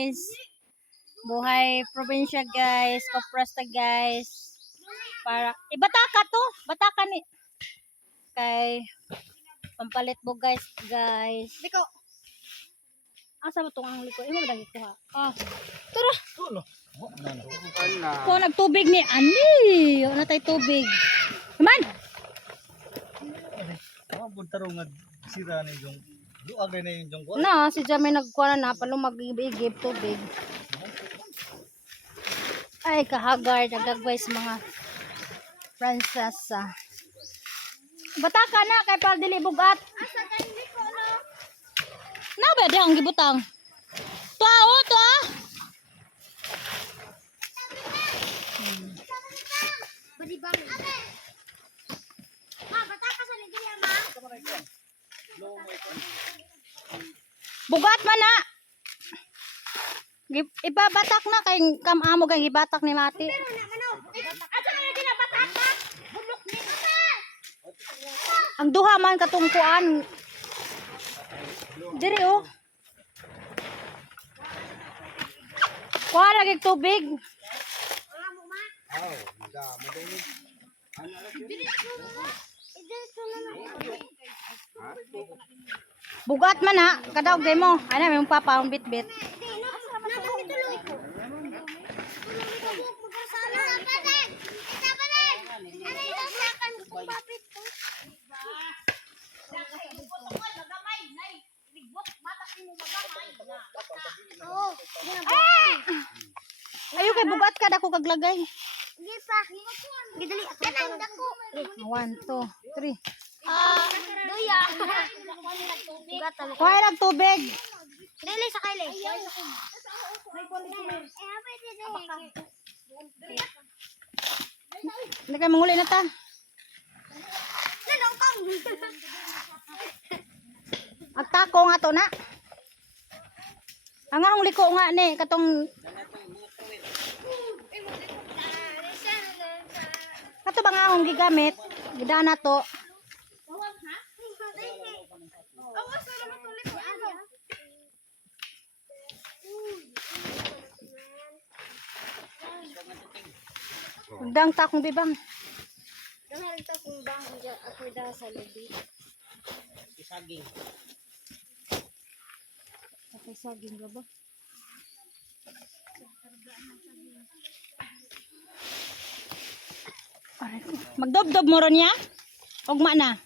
guys. Buhay probinsya guys. Paprasta guys. Para Bataka to. Bataka ni. Kay pampalit mo guys. Liko. Asa mo tong ang liko? Imo ba dagito ha? Ah. Tara. Ko nagtubig ni Ani. Wala tay tubig. Man. Tarong nagsira na yung luag na yung ko. Na, si Jamie nagkuha na palumag-igib tubig. Ay, kahagar, nagagways mga prinsesa. Bataka na, kay pal dili bugat. Asa kay liko no? Na ba di ang gibutang? Tuwa o, tuwa. Badibang. Ma, bataka sa ligiya ma. Bugat man na. Ibabatak na kay kamamo kay gibatak ni Mati. Asa na ligiya bataka? Bulok ni ma. Ang duha man katungkuan. Diri oh. Kuha lagi tubig. Wala mo ma. Bugat man ha, kadawg day mo. Ana may papa ang bitbit. Ayo kay bugat ka dako kaglagay. Di pa. Gidali kanang dako. 1 2 3. Duya. Kuha lang tubig. Dili sa kayle. Hindi kayo manguli na ta. Agtako nga to na. Ang ahong liko nga ni katong kato ba nga ahong gigamit gidana to. Undang takong bibang. Dahil ta kung bang ako da sa labi. Isaging. Kapay saging ba ba? Magdob-dob mo ron niya? Ugma na.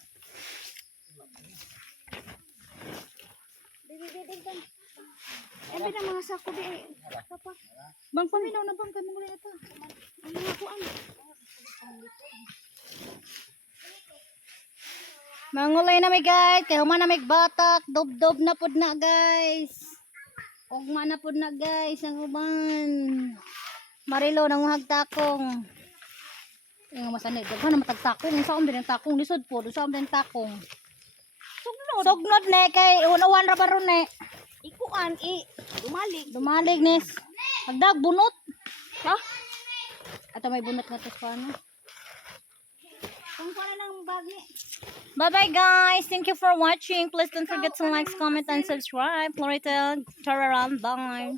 Ebe na mga sako di. Papa. Bang paminaw na bang kami muli ito. Ang mga kuan. Mangulay na may guys, kay human na may batak, dob-dob na pud na guys. Ugma na pud na guys, ang uban. Marilo nang hagtakong. Yung masanay, daghan na matagtakong, sa din ang takong lisod po, sa din takong. Sugnod ne kay unawan ra baron ne. Ikuan Dumalig nis. Magdag bunot. Ha? Ato may bunot nga to sa ano. Kung kuan nang bagi. Bye-bye guys. Thank you for watching. Please don't forget to like, comment, and subscribe. Florita, Tararam. Bye.